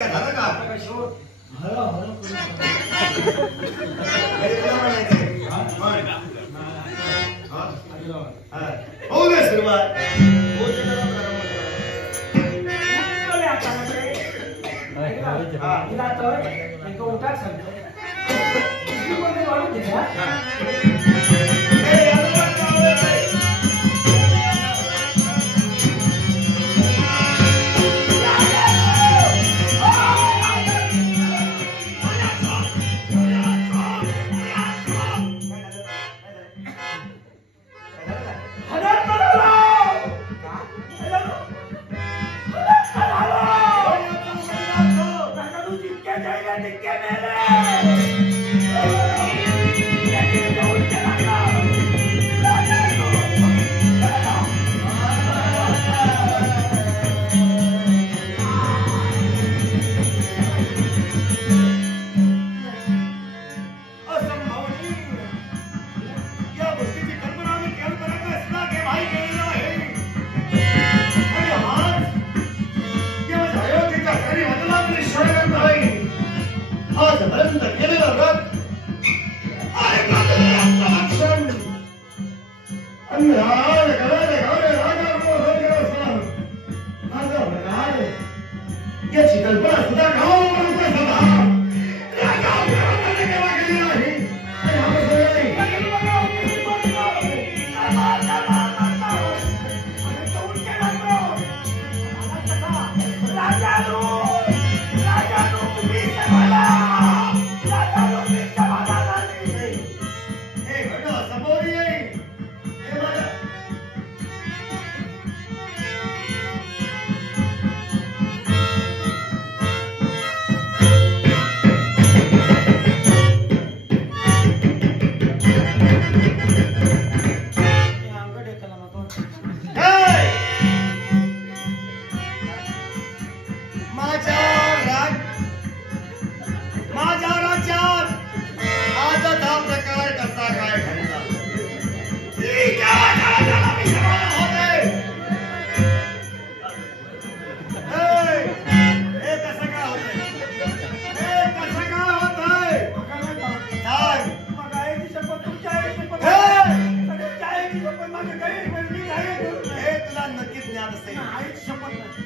झालं का हळू हळू होऊ दे सुरुवात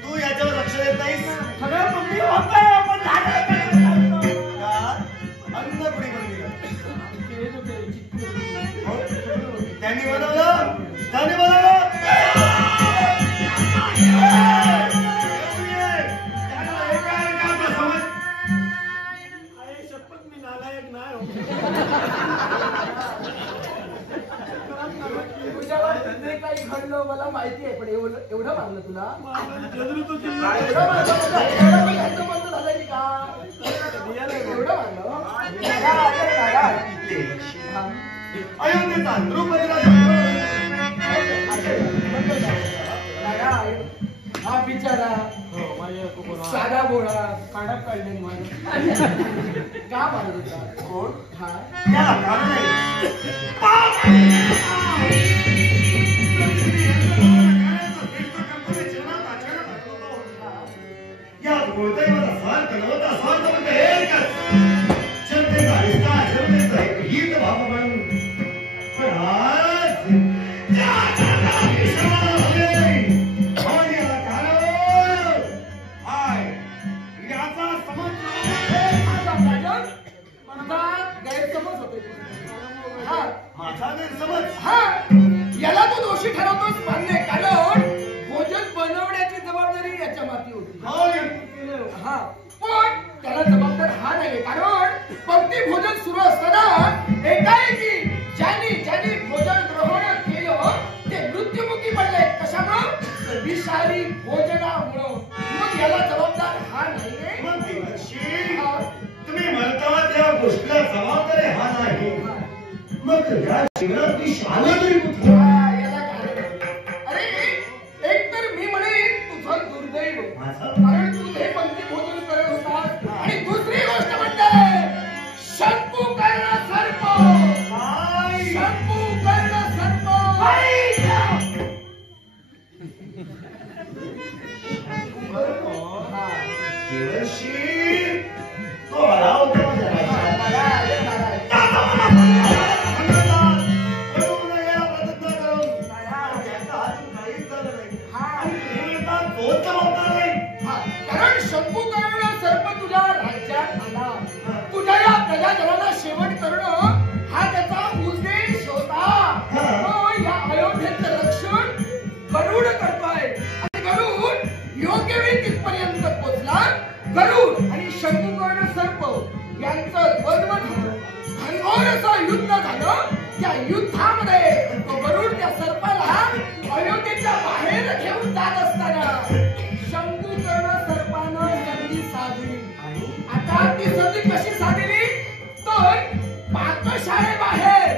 तू याच्यावर लक्ष देत नाहीस अन्न कुणी बनविलं त्यांनी बनवलं शपथ मी नालायक नाही काही घडलं मला माहिती आहे पण एवढं मानलं तुला झालं का एवढं हा बिचारा साधा बोळा काढत काढले का मारत होता कोण याला तो दोषी ठरवतोच मान्य कारण भोजन बनवण्याची जबाबदारी याच्या माती होती हा पण त्याला जबाबदार हा नाही कारण पंक्ती भोजन सुरू असताना एकाएकी ज्यांनी भोजन ग्रहण केलं ते मृत्युमुखी पडले कशामुळे विषारी भोजनामुळं मग याला जबाबदार हा नाही तुम्ही म्हणता त्या गोष्टीला जबाबदारी हा नाही मग या जीवनात ती शाळा तरी अरे एक तर मी म्हणेन तुझं दुर्दैव कारण तू हे पंक्ती भोजन करत होतास आणि दुसरी गोष्ट म्हणजे शंकू कर्ण सर्प देवर्षी वीर तो आला होता माझ्या कारण शंभूकर्ण सर्प तुझ्या राज्यात आला. तुझ्या या प्रजाजनाला शेवट करणं हा त्याचा उद्देश होता. या अयोध्येचं रक्षण गरुड करतोय आणि गरुड योग्य वेळी तिथपर्यंत पोहोचला. गरुड आणि शंभूकर्ण सर्प यांचं द्वंद्व झालं. घनघोर असं युद्ध झालं. त्या युद्धामध्ये तो गरुड त्या सर्पाला अयोध्येच्या बाहेर घेऊन जात असताना शंभूकर्ण सर्पानं संधी साधली. आता ती संधी कशी साधली तर पाकशाळेबाहेर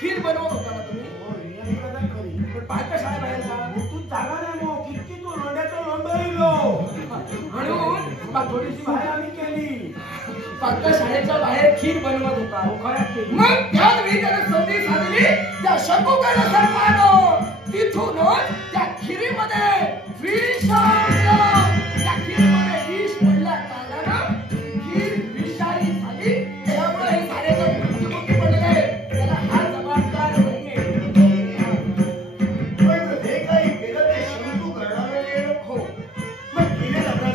खीर बनवत होता ना तुम्ही. पाकशाळेबाहेर तू जागा नाही मग किती तू लोंड्याचा लोंडो म्हणून थोडीशी बाहेर आम्ही केली. पाकशाळेच्या बाहेर खीर बनवत होता. मग त्याच वेळी त्याने संधी साधली. त्या शंभूकर्ण सर्पानं तिथूनच त्या खिरीमध्ये विष आणलं. त्या खीरमध्ये विष पडल्या कारणानं खीर विषारी झाली. त्यामुळे हे सारे मृत्युमुखी पडले. त्याला हा जबाबदार नाहीये. पण हे काही केलं ते शंभू करणारं केलं. हो मग केले जातात.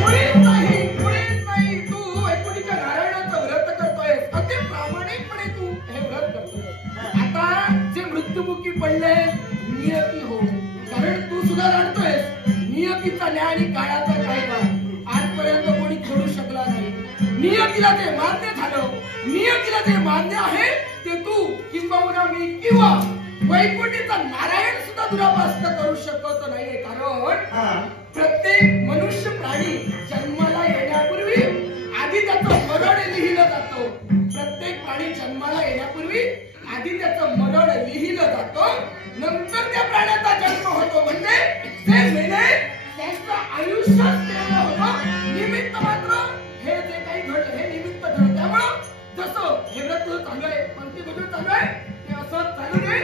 मुळीच नाही. तू एकूणीच्या नारायणाचं व्रत करतोय. अगदी प्रामाणिकपणे तू हे व्रत करतोय. आता जे मृत्युमुखी पडले नियती हो. कारण तू सुद्धा जाणतोयस नियतीचा न्याय आणि काळाचा कायदा आजपर्यंत कोणी खेळू शकला नाही. नियतीला जे मान्य झालं, नियतीला जे मान्य आहे ते तू किंबहुना मी किंवा वैकुंठीचा नारायण सुद्धा दुरापास्त करू शकत नाहीये. कारण प्रत्येक मनुष्य प्राणी जन्माला येण्यापूर्वी आधी त्याचं मरण लिहिलं जातं. प्रत्येक प्राणी जन्माला येण्यापूर्वी आधी त्याचं मरण लिहिलं जातं. नंतर त्या प्राण्याचा जन्म होतो. म्हणजे ते मेले त्यांचं आयुष्यात तेवढं होतं. निमित्त मात्र हे जे काही घडलं हे निमित्त घडलं. त्यामुळं जसं हे व्रत तुझं चालू आहे, पंक्ती बदल चालू आहे ते असं चालू दे.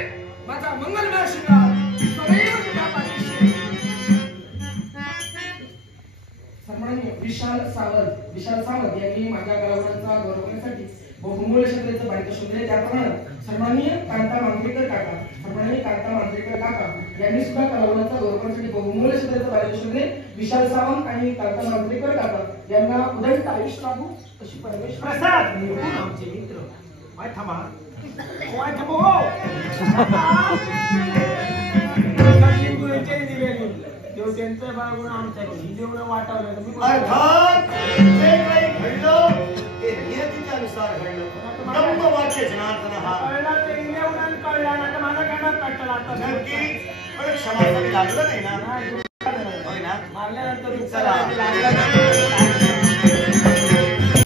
माझा मंगलमय आशीर्वाद सदैव तुझ्या पाठीशी. सन्माननीय विशाल सावंत यांनी माझ्या कलावंतांचा गौरव करण्यासाठी बहुमूल्य शब्दाचं पारितोषिक दिले. त्याप्रमाणे सन्माननीय कांता मांजरेकर काका यांनी सुद्धा कलावंतांचा गौरव करण्यासाठी बहुमूल्य शब्दाचं पारितोषिक दिले. विशाल सावंत आणि कांता मांजरेकर काका यांना उदंड आयुष्य लाभो अशी परमेश्वर प्रसाद आमचे मित्र वाय थांबा त्यांचं बाळगून आमच्या जेवढं वाटावलं अर्थात जे काही घडलं ते नियतीच्या नुसार घडलं. ब्रह्म वाक्य जनार्दन हा कळला ते निवडून कळला ना तर माझा कानात काढला. आता नक्कीच पण क्षमा लागलं नाही ना. मारल्यानंतर चला